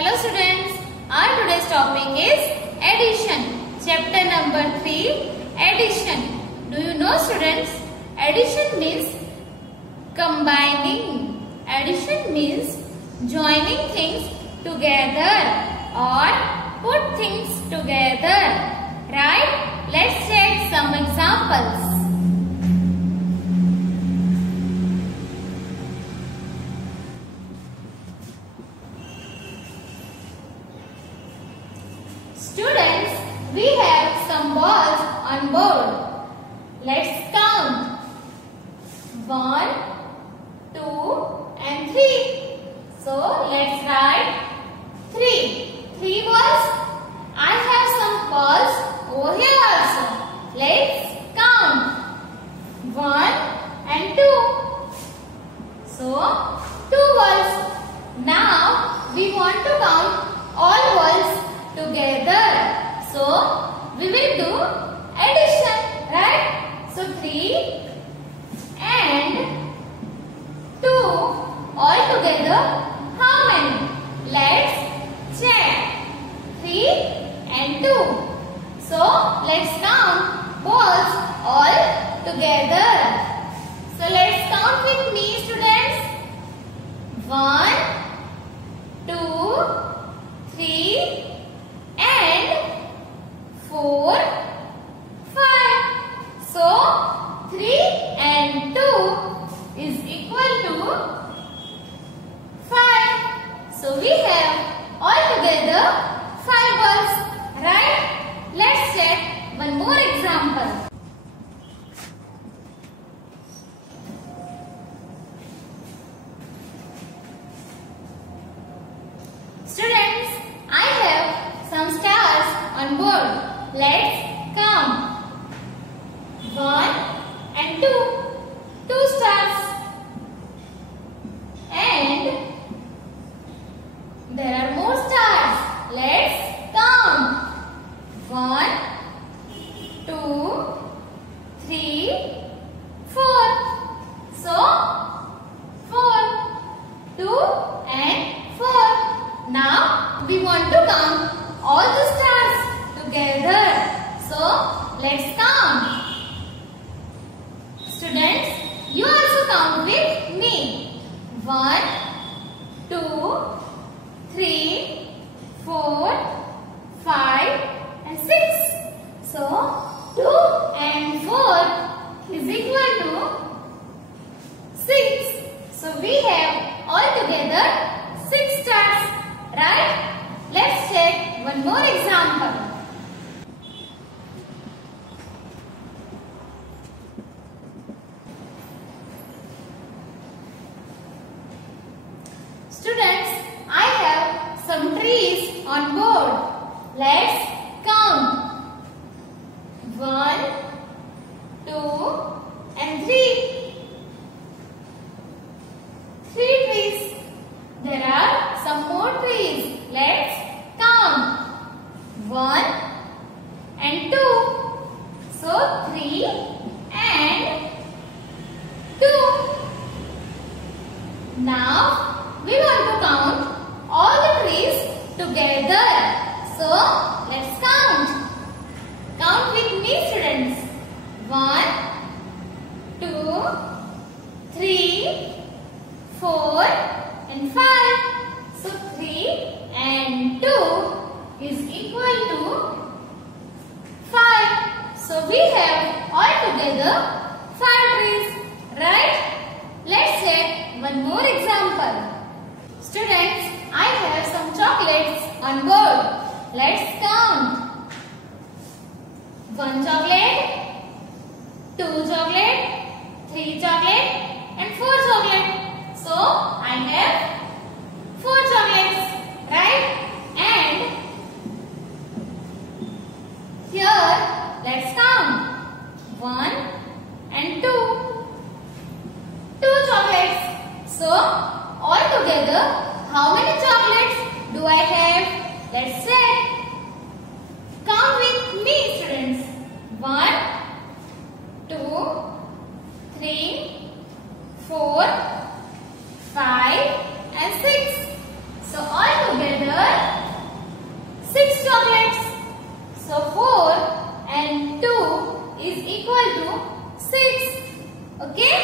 Hello students, our today's topic is addition. Chapter number 3, addition. Do you know students, addition means combining. Addition means joining things together or put things together. Right? Let's check some examples. Students, we have some balls on board. Let's count. 1, 2 and 3. So, let's write 3. 3 balls. I have some balls over here also. Let's count. 1 and 2. So, 2 balls. Now, we want to count all balls together. So, we will do addition, right? So, 3 and 2 all together, how many? Let's check. 3 and 2. So, let's count balls all together. So, let's count with me, students. 1, 2, 3 and 4, 5. So, 3 and 2 is equal to 5. So, we have altogether 5 balls, right? Let's check one more example. Students, I have some stars on board. Let's count. 1 and 2. 2 stars. And there are more stars. Let's count. 1, 2, 3, 4. So, 4. 2 and 4. Now, we want to count all the stars together. So, let's count. Students, you also count with me. 1, 2, 3, 4, 5 and 6. So, 2 and 4 is equal to 6. So, we have altogether 6 stars. Right? Let's check one more example. Students, I have some trees on board. Let's count. 1, 2 and 3. 3 trees. There are some more trees. Let's count. 1 and 2. So, 3 and 2. Now, we want to count all the trees together. So, let's count. Count with me, students. 1, 2, 3, 4 and 5. So, 3 and 2 is equal to 5. So, we have altogether 5 trees. Right? Let's check one more example. Students, I have some chocolates on board. Let's count. 1 chocolate, 2 chocolate, 3 chocolate and 4 chocolate. So, I have 4 chocolates, right? And here, let's count. 1 and 2. 2 chocolates. So, altogether, how many chocolates do I have? Let's check. Count with me, students. 1, 2, 3, 4, 5 and 6. So, all Altogether 6 chocolates. So 4 and 2 is equal to 6. Okay?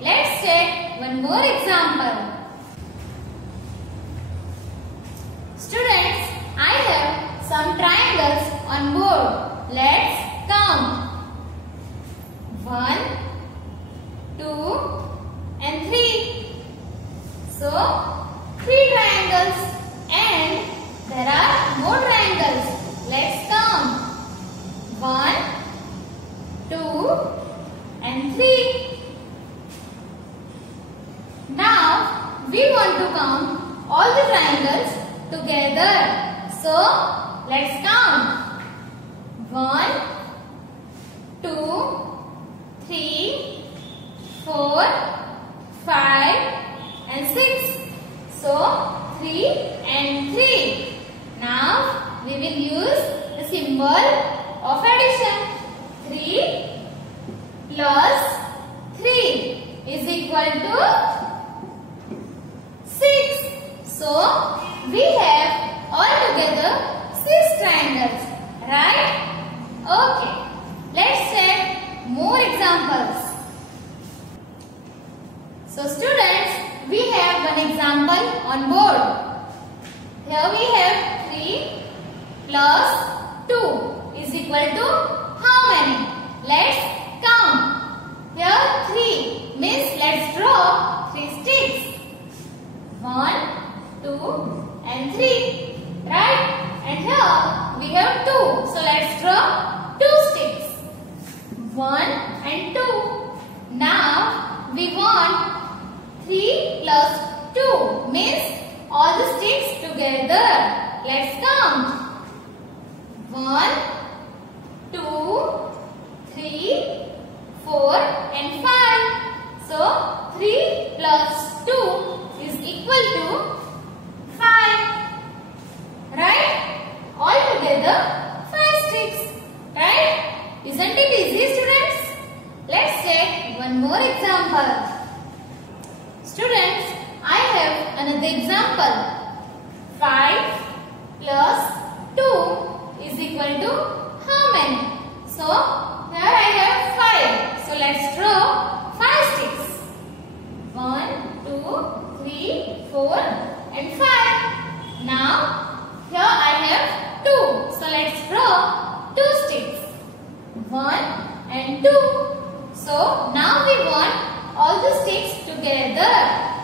Let's take one more example. Students, I have some triangles on board. Let's count. 1, 2 and 3. So 3 triangles and there are more triangles. Let's count. 1, 2 and 3. Now we want to count all the triangles together. So let's count. 1, 2, 3, 4, 5 and 6. So 3 and 3. Now we will use the symbol of addition. 3 plus 3 is equal to 6. So we have altogether 6 triangles, right? Okay. Let's take more examples. So students, we have one example on board. Here we have 3 plus 2 is equal to how many? Let's count. Here 3 means let's draw 3 sticks. 1, 2 and 3. Right? And here we have 2. So let's draw 2 sticks. 1 and 2. Now we want 3 plus 2 means all the sticks together. Let's count. 1, 2, 3, 4 and 5. So 3 plus 2 is equal to 5. Right? Altogether 5 sticks. Right? Isn't it easy, students? Let's take one more example. Students, I have another example. 5 plus 2 is equal to how many? So, here I have 5. So, let's draw 5 sticks. 1, 2, 3, 4 and 5. Now, here I have 2. So, let's draw 2 sticks. 1 and 2. So, now we want all the sticks together.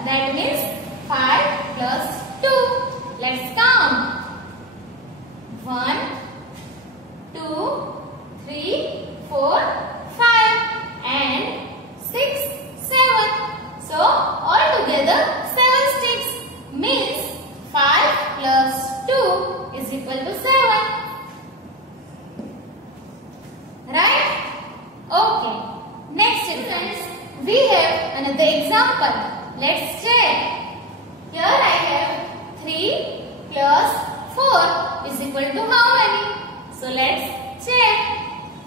That means 5 plus 2. Let's count. 1, 2, 3, 4, 5 and 6, 7. So altogether 7 sticks means 5 plus 2 is equal to 7. Right? Okay. Next students, we have another example. Let's check. Here I have 3 plus 4 is equal to how many? So let's check.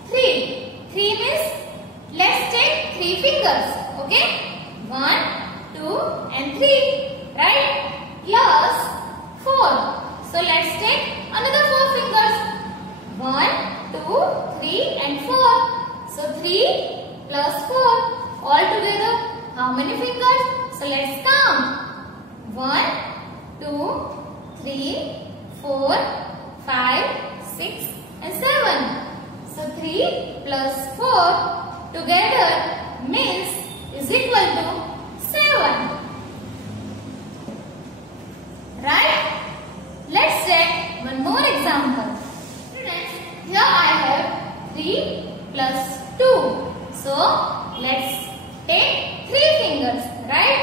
3. 3 means let's take 3 fingers. Okay? 1, 2 and 3. Right? Plus 4. So let's take another 4 fingers. 1, 2, 3 and 4. So 3 plus 4. Altogether how many fingers? So let's count. 1, 2, 3, 4, 5, 6 and 7. So 3 plus 4 together means is equal to 7. Right? Let's take one more example. Students, here I have 3 plus 2. So let's take 3 fingers. Right?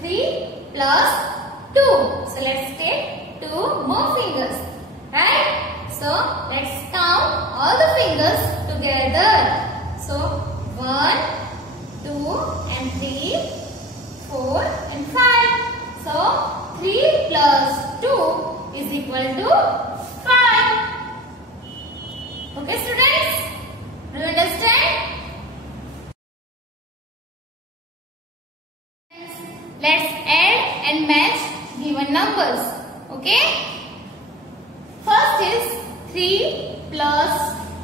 3 plus 2. So let's take 2 more fingers. Right? So let's count all the fingers together. So 1, 2 and 3, 4 and 5. So 3 plus 2 is equal to 5. Okay students? Do you understand? Let's add and match given numbers. Okay. First is 3 plus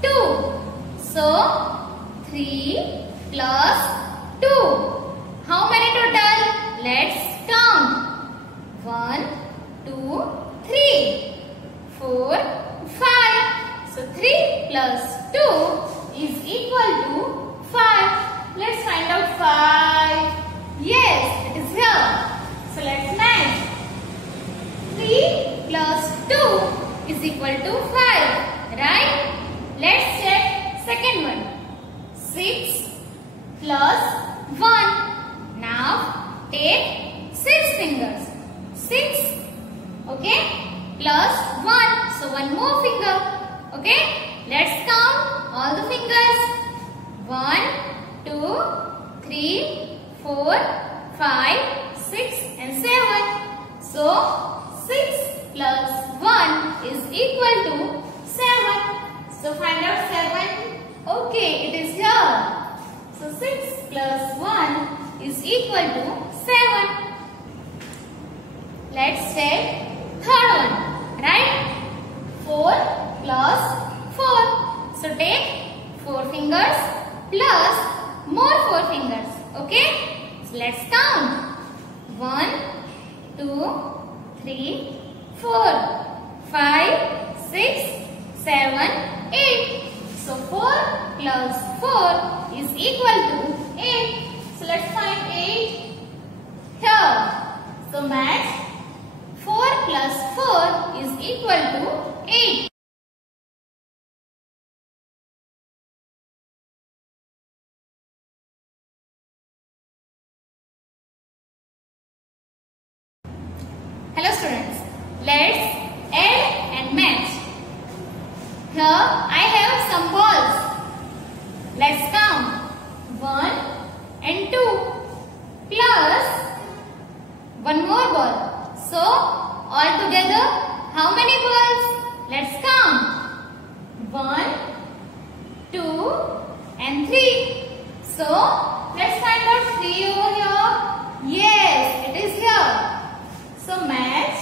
2. So 3 plus 2. How many total? Let's count. 1, 2, 3, 4, 5. So 3 plus 2 is equal to 5. Let's find out 5. Yes, it is here. So let's match. 3 plus 2 is equal to 5. Right? Let's check second one. 6 plus 1. Now take 6 fingers. 6, okay, plus 1. So one more finger. Okay, let's count all the fingers. 1, 2, 3, 4, 5, 6 and 7. So 6 plus 1 is equal to 7. So find out 7. Okay, it is here. So 6 plus 1 is equal to 7. Let's check third one. Right? 4 plus 4. So take 4 fingers plus more 4 fingers. Okay? So let's count. 1, 2, 3, 4, 5, 6, 7, 8. So 4 plus 4 is equal to 8. So let's find 8 here. So match 4 plus 4 is equal to 8. Hello students, let's add and match. Here I have some balls. Let's count. 1 and 2 plus one more ball. So all together how many balls? Let's count. 1, 2 and 3. So let's find out 3 over here. Yes, it is here. So match.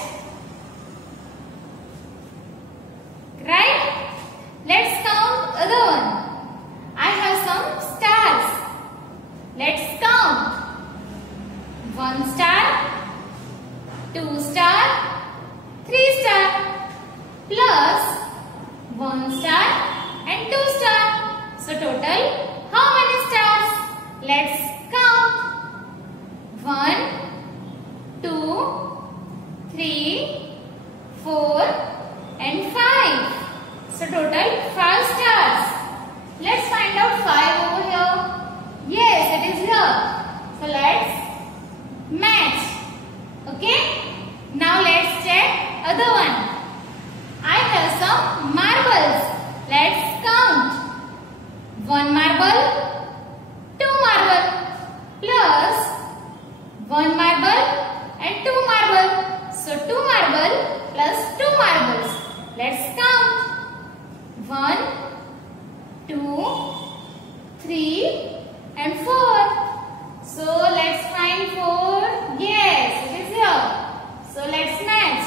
Right? Let's count other one. I have some stars. Let's count. 1 star, 2 star, 3 star plus 1 star and 2 star. So total how many stars? Let's count. 1, 2, 3, 4 and 5. So total 5 stars. Let's find out 5 over here. Yes, it is here. So let's match. Okay. Now let's check other one. I have some marbles. Let's count. 1 marble, 2 marble plus 1 marble and 2 marble. So 2 marble plus 2 marbles. Let's count. 1, 2, 3 and 4. So let's find 4. Yes, it is here. So let's match.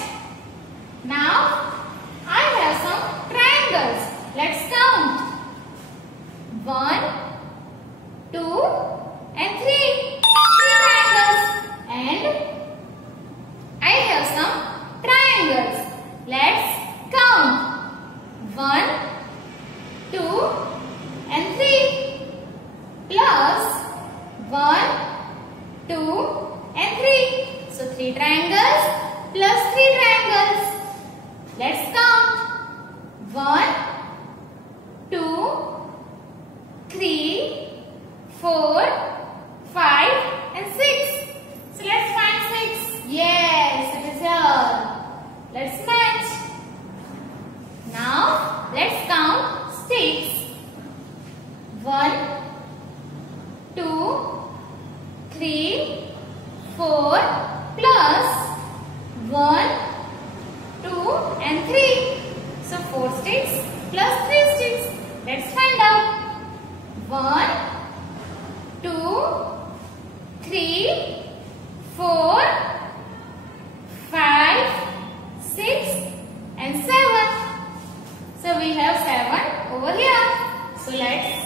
Now I have some triangles. Let's count. 1, 2 and 3. 3 triangles. And I have some triangles. Let's count. 1, 2 and 3 plus 1, 2 and 3. So 3 triangles plus 3 triangles. Let's count. 1, 2, 3, 4, 5 and 6. So let's find 6. Yes, it is here. Let's match. Now let's count sticks. 1, 2, 3, 4 plus 1, 2 and 3. So 4 sticks plus 3 sticks. Let's find out. 1, 2, 3, 4, 5, we have 7 over here. So let's